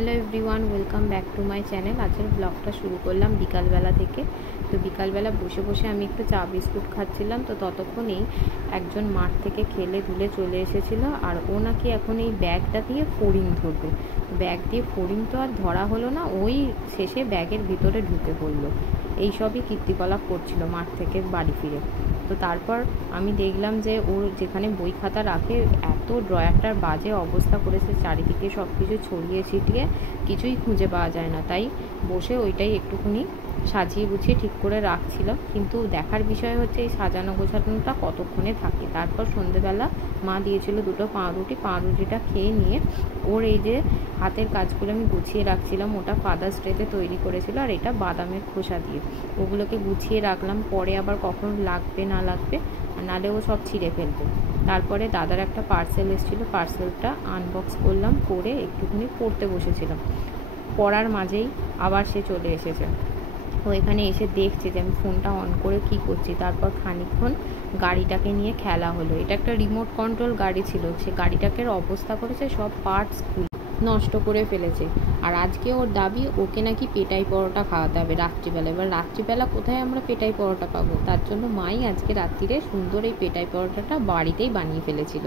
Hello everyone, welcome back to my channel. আজকের ব্লগটা শুরু করলাম বিকালবেলা থেকে। তো বিকালবেলা বসে বসে আমি একটু চা বিস্কুট খাচ্ছিলাম। তো ততক্ষণেই একজন মাঠ থেকে খেলে ধুলে চলে এসেছিল, আর ও নাকি এখন এই ব্যাগটা দিয়ে ফড়িং ধরবে। ব্যাগ দিয়ে ফড়িং তো আর ধরা হলো না, ওই শেষে ব্যাগের ভিতরে ঢুকে পড়লো। এইসবই কীর্তিকলাপ করছিল মাঠ থেকে বাড়ি ফিরে। তো তারপর আমি দেখলাম যে ওর যেখানে বই খাতা রাখে, এত ড্রয়ারটার বাজে অবস্থা করেছে, চারিদিকে সব কিছু ছড়িয়ে ছিটিয়ে কিছুই খুঁজে পাওয়া যায় না। তাই বসে ওইটাই একটুখানি সাজিয়ে গুছিয়ে ঠিক করে রাখছিল। কিন্তু দেখার বিষয় হচ্ছে এই সাজানো গোছানোটা কতক্ষণে থাকে। তারপর সন্ধেবেলা মা দিয়েছিল দুটো পাউরুটিটা খেয়ে নিয়ে ওর এই যে হাতের কাজগুলো আমি গুছিয়ে রাখছিলাম। ওটা ফাদার্স ডেতে তৈরি করেছিল, আর এটা বাদামের খোসা দিয়ে। ওগুলোকে গুছিয়ে রাখলাম, পরে আবার কখন লাগবে না লাগবে, নাহলে ও সব ছিঁড়ে ফেলবে। তারপরে দাদার একটা পার্সেল এসেছিলো, পার্সেলটা আনবক্স করলাম, করে একটুখানি পড়তে বসেছিলাম। পড়ার মাঝেই আবার সে চলে এসেছে। ও এখানে এসে দেখছে যে আমি ফোনটা অন করে কি করছি। তারপর খানিকক্ষণ গাড়িটাকে নিয়ে খেলা হলো। এটা একটা রিমোট কন্ট্রোল গাড়ি ছিল, সে গাড়িটাকে অবস্থা করেছে, সব পার্টস নষ্ট করে ফেলেছে। আর আজকে ওর দাবি ওকে নাকি পেটাই পরোটা খাওয়াতে হবে রাত্রিবেলা। এবার রাত্রিবেলা কোথায় আমরা পেটাই পরোটা পাবো? তার জন্য মাই আজকে রাত্রিরে সুন্দর এই পেটাই পরোটাটা বাড়িতেই বানিয়ে ফেলেছিল।